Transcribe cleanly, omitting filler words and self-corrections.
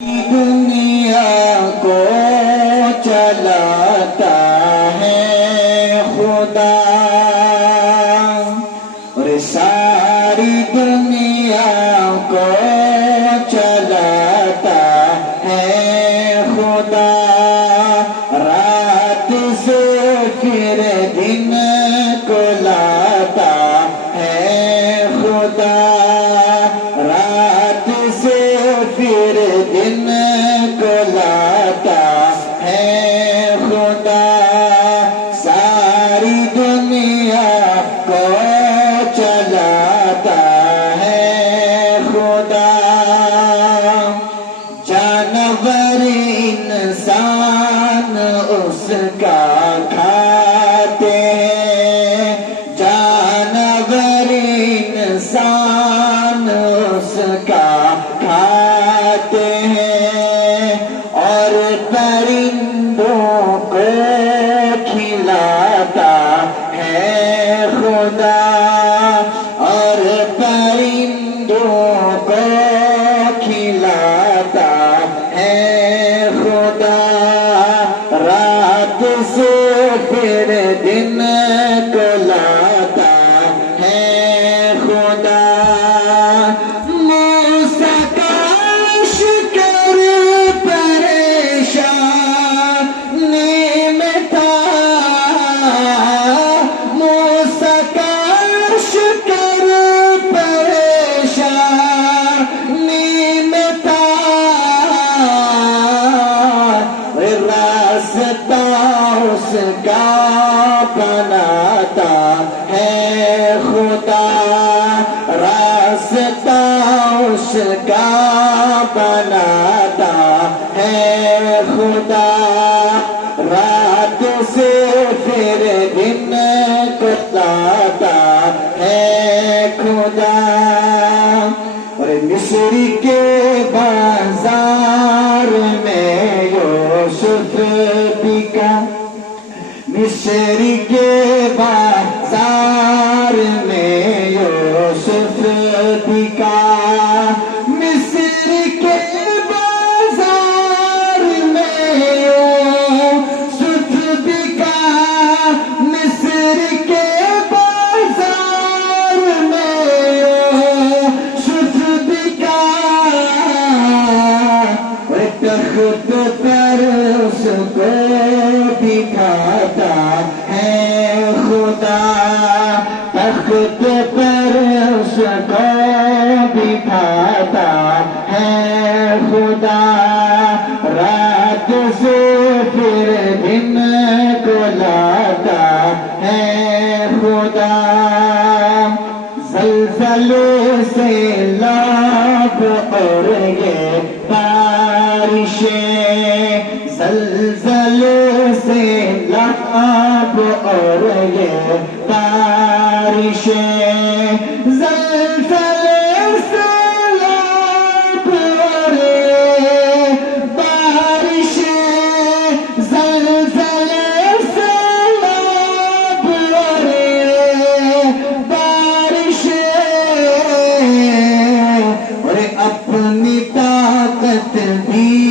دنیا کو چلاتا ہے خدا، اور ساری دنیا کو چلاتا ہے خدا، رات سے پھر دن کو لاتا ہے خدا، رات سے پھر دن کو لاتا ہے خدا، ساری دنیا کو چلاتا ہے خدا، جانور انسان اس کا کھاتے ہیں، جانور انسان اس کا کھاتے ہیں، اور پرندوں کو کھلاتا ہے خدا، اور پرندوں کو کھلاتا ہے خدا، رات سے پھر دن کو لاتا ہے خدا، موسیٰ کا لشکر پریشانی میں تھا، موسیٰ کا لشکر پریشانی میں تھا، راستہ اس کا بناتا ہے خدا، راستہ اس کا بناتا ہے خدا، رات سے پھر دن کو لاتا ہے خدا، اور مصر کے بازار میں یوسف بکا، مصر کے بازار میں یوسف بکا، مصر کے بازار میں یوسف بکا، مصر کے بازار میں یوسف بکا، تخت پر اس کو بٹھاتا ہے خدا، تخت پر اس کو بٹھاتا ہے خدا، رات سے پھر دن کو لاتا ہے خدا، زلزلے سے لاب اور یہ بارشیں، زلزلے سے لاب اور یہ بارشیں، زلزلے سے لاب اور یہ بارشیں، زلزلے سے لاب اور یہ بارشیں، اور اپنی طاقت بھی